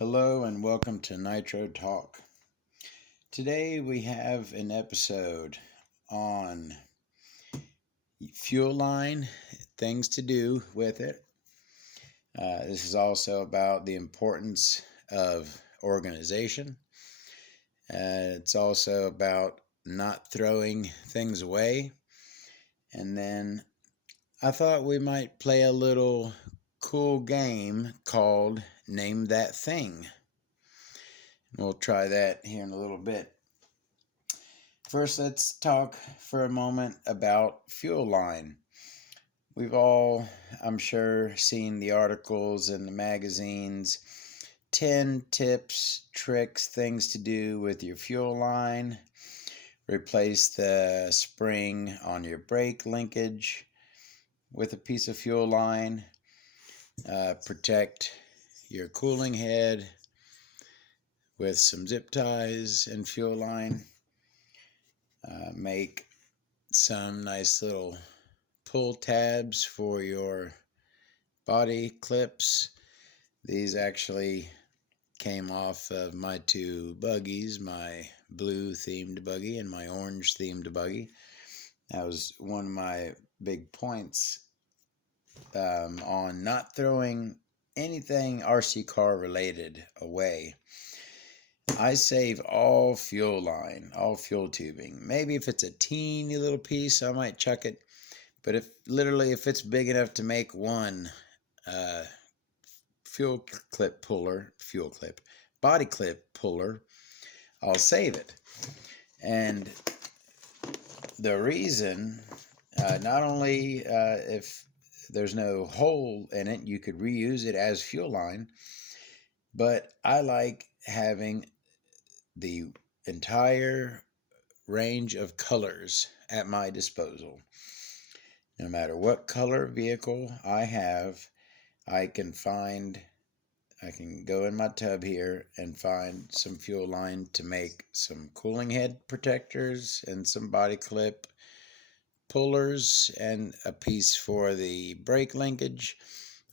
Hello and welcome to Nitro Talk. Today we have an episode on fuel line, things to do with it. This is also about the importance of organization. It's also about not throwing things away. And then I thought we might play a little cool game called Name That Thing. We'll try that here in a little bit. First, let's talk for a moment about fuel line. We've all, I'm sure, seen the articles in the magazines. 10 tips, tricks, things to do with your fuel line. Replace the spring on your brake linkage with a piece of fuel line. Protect your cooling head with some zip ties and fuel line. Make some nice little pull tabs for your body clips. These actually came off of my two buggies, my blue themed buggy and my orange themed buggy. That was one of my big points on not throwing anything RC car related away. I save all fuel line, all fuel tubing. Maybe if it's a teeny little piece, I might chuck it. But if it's big enough to make one body clip puller, I'll save it. And the reason, not only if there's no hole in it, you could reuse it as fuel line, but I like having the entire range of colors at my disposal. No matter what color vehicle I have, I can go in my tub here and find some fuel line to make some cooling head protectors and some body clip pullers and a piece for the brake linkage.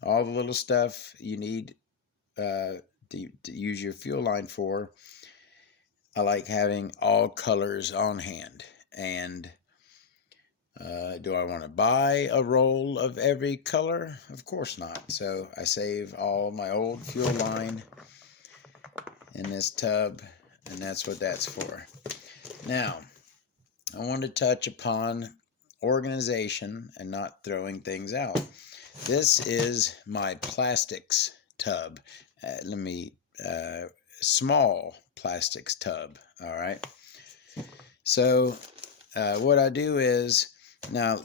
All the little stuff you need to use your fuel line for. I like having all colors on hand. And do I want to buy a roll of every color? Of course not. So I save all my old fuel line in this tub, and that's what that's for. Now, I want to touch upon organization and not throwing things out. This is my plastics tub. Small plastics tub. All right. So what I do is, now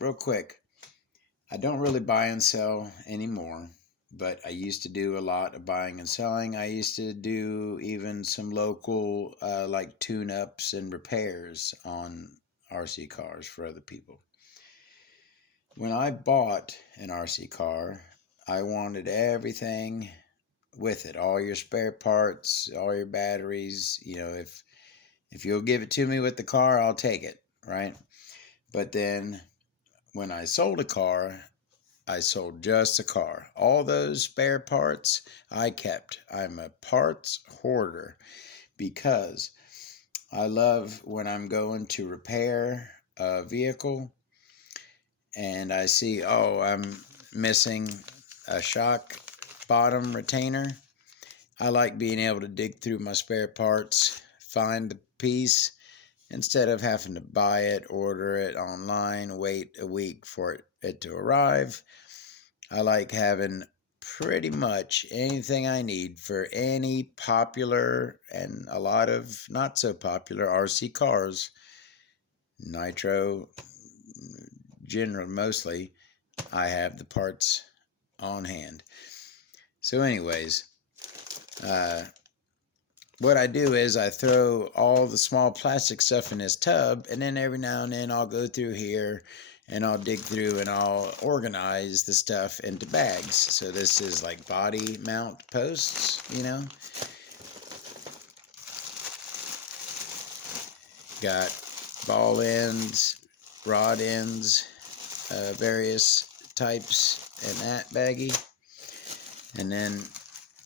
real quick, I don't really buy and sell anymore, but I used to do a lot of buying and selling. I used to do even some local like tune-ups and repairs on RC cars for other people. When I bought an RC car, I wanted everything with it, all your spare parts, all your batteries. If you'll give it to me with the car, I'll take it, right? But then when I sold a car, I sold just the car. All those spare parts I kept. I'm a parts hoarder because I love when I'm going to repair a vehicle and I see, I'm missing a shock bottom retainer. I like being able to dig through my spare parts, find the piece, instead of having to buy it, order it online, wait a week for it to arrive. I like having pretty much anything I need for any popular and a lot of not so popular RC cars. Nitro, general mostly, I have the parts on hand. So anyways, what I do is I throw all the small plastic stuff in this tub, and then every now and then I'll go through here and I'll dig through and I'll organize the stuff into bags. So this is like body mount posts, Got ball ends, rod ends, various types in that baggie. And then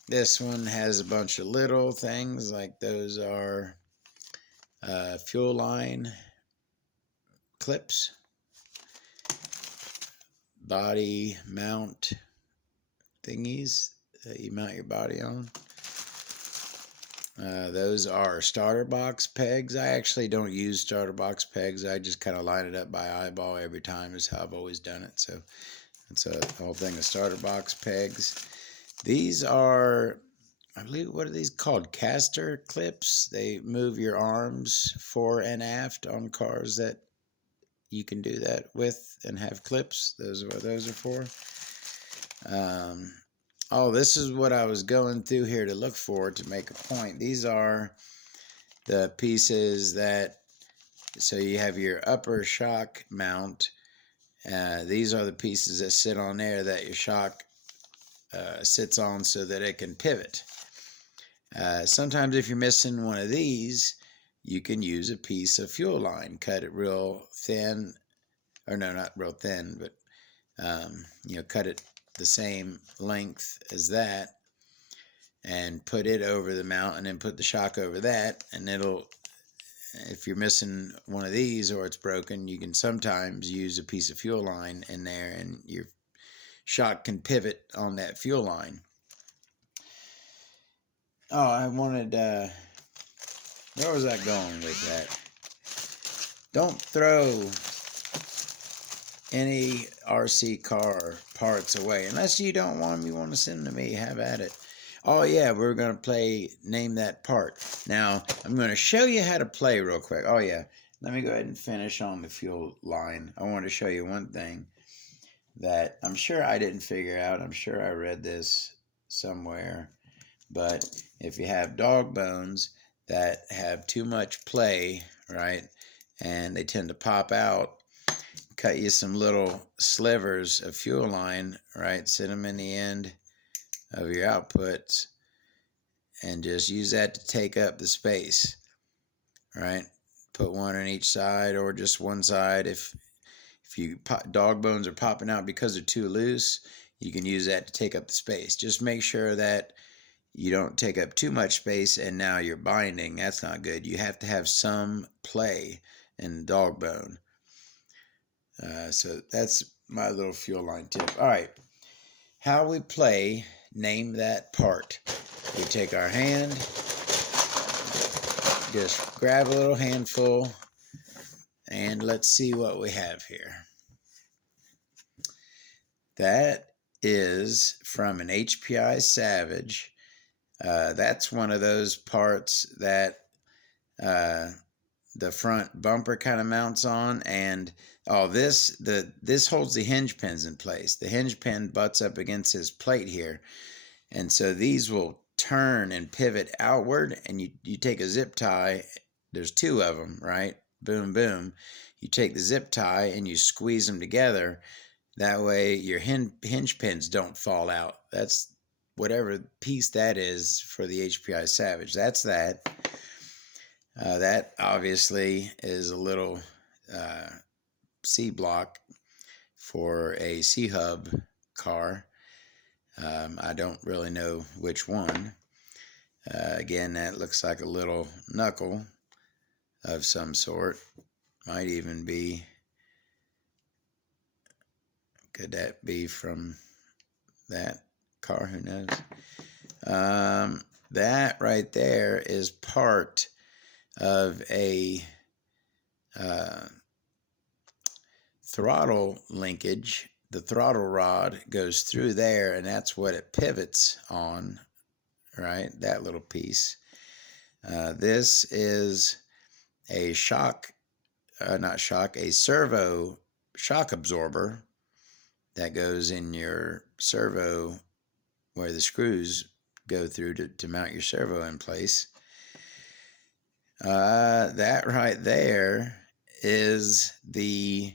This one has a bunch of little things, like those are fuel line clips, body mount thingies that you mount your body on. Those are starter box pegs. I actually don't use starter box pegs. I just kind of line it up by eyeball every time, is how I've always done it. So it's a whole thing of starter box pegs. These are, I believe, what are these called? Caster clips. They move your arms fore and aft on cars that you can do that with and have clips. Those are what those are for. Oh, this is what I was going through here to look for to make a point. These are the pieces that, so you have your upper shock mount. These are the pieces that sit on there that your shock sits on so that it can pivot. Sometimes if you're missing one of these, you can use a piece of fuel line, cut it real thin, or no, not real thin, but cut it the same length as that, and put it over the mount, and then put the shock over that, and it'll, if you're missing one of these or it's broken, you can sometimes use a piece of fuel line in there, and your shock can pivot on that fuel line. Oh, I wanted, where was I going with that? Don't throw any RC car parts away. Unless you don't want them, you want to send them to me, have at it. Oh yeah, we're going to play Name That Part. Now, I'm going to show you how to play real quick. Oh yeah, let me go ahead and finish on the fuel line. I want to show you one thing that I'm sure I didn't figure out. I'm sure I read this somewhere. But if you have dog bones that have too much play, right, and they tend to pop out, cut you some little slivers of fuel line, right, sit them in the end of your outputs, and just use that to take up the space, right? Put one on each side, or just one side. If you dog bones are popping out because they're too loose, you can use that to take up the space. Just make sure that you don't take up too much space, and now you're binding. That's not good. You have to have some play in dog bone. So that's my little fuel line tip. All right, how we play Name That Part. We take our hand, just grab a little handful, and let's see what we have here. That is from an HPI Savage. That's one of those parts that the front bumper kind of mounts on, and this holds the hinge pins in place. The hinge pin butts up against this plate here, and so these will turn and pivot outward, and you take a zip tie. There's two of them, right? Boom, boom. You take the zip tie and you squeeze them together. That way your hinge pins don't fall out. That's whatever piece that is for the HPI Savage. That's that. That obviously is a little C-block for a C-hub car. I don't really know which one. Again, that looks like a little knuckle of some sort. Might even be, could that be from that car? Who knows? That right there is part of a throttle linkage. The throttle rod goes through there, and that's what it pivots on, right? That little piece. This is a a servo shock absorber that goes in your servo where the screws go through to mount your servo in place. That right there is the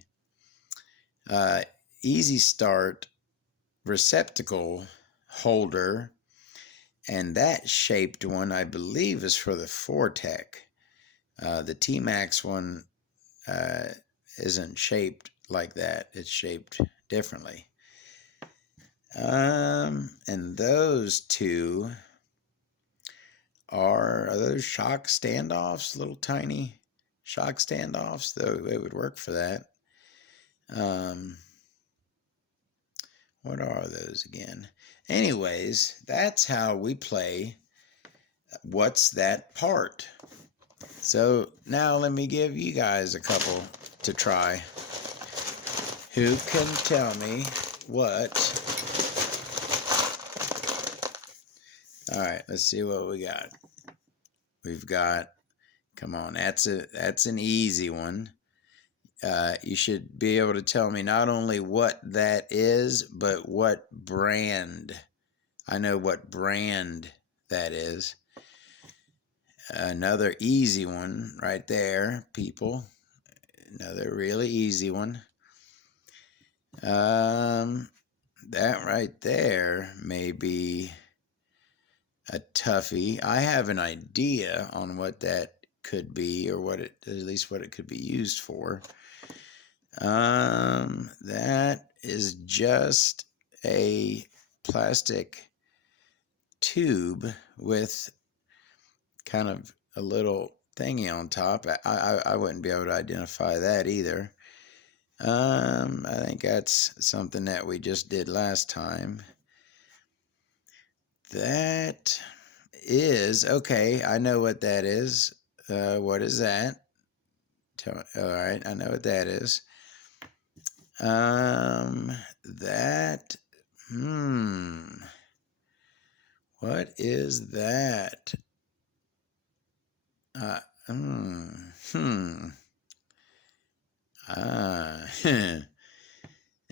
Easy Start receptacle holder, and that shaped one, I believe, is for the Fortec. The T-Max one isn't shaped like that. It's shaped differently. And those two are those shock standoffs, little tiny shock standoffs, though it would work for that. What are those again? Anyways, that's how we play What's That Part? So now let me give you guys a couple to try. Who can tell me what? All right, let's see what we got. We've got, come on, that's an easy one. You should be able to tell me not only what that is, but what brand. I know what brand that is. Another easy one right there, people. Another really easy one. That right there may be a toughie. I have an idea on what that could be, or what it, at least what it could be used for. That is just a plastic tube with kind of a little thingy on top. I wouldn't be able to identify that either. I think that's something that we just did last time. That is, okay, I know what that is. What is that? All right, I know what that is. That, what is that?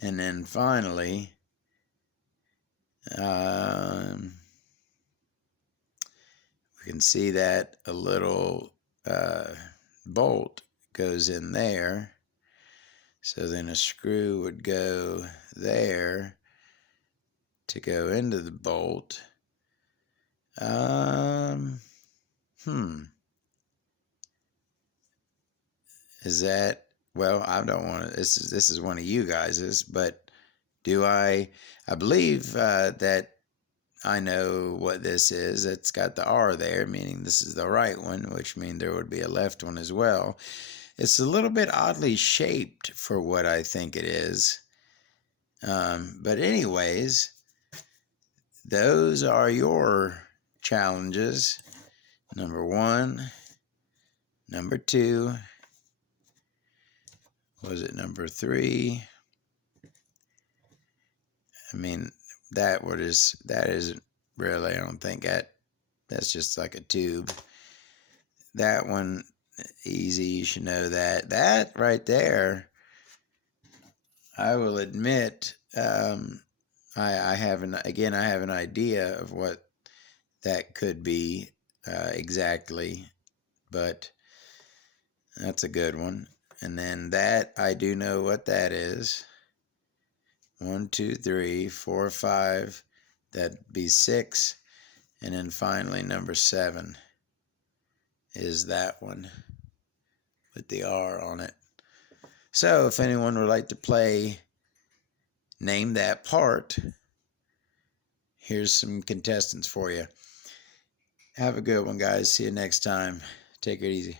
And then finally, we can see that a little bolt goes in there. So then a screw would go there to go into the bolt. Is that, well, I don't want to, this is one of you guys's, but I believe that I know what this is. It's got the R there, meaning this is the right one, which means there would be a left one as well. It's a little bit oddly shaped for what I think it is. But anyways, those are your challenges. Number 1, number 2, was it number 3? I mean, that isn't really, I don't think that's just like a tube. That one, easy, you should know that. That right there, I will admit, I have an idea of what that could be exactly, but that's a good one. And then that, I do know what that is. 1, 2, 3, 4, 5. That'd be 6. And then finally, number 7 is that one with the R on it. So if anyone would like to play Name That Part, here's some contestants for you. Have a good one, guys. See you next time. Take it easy.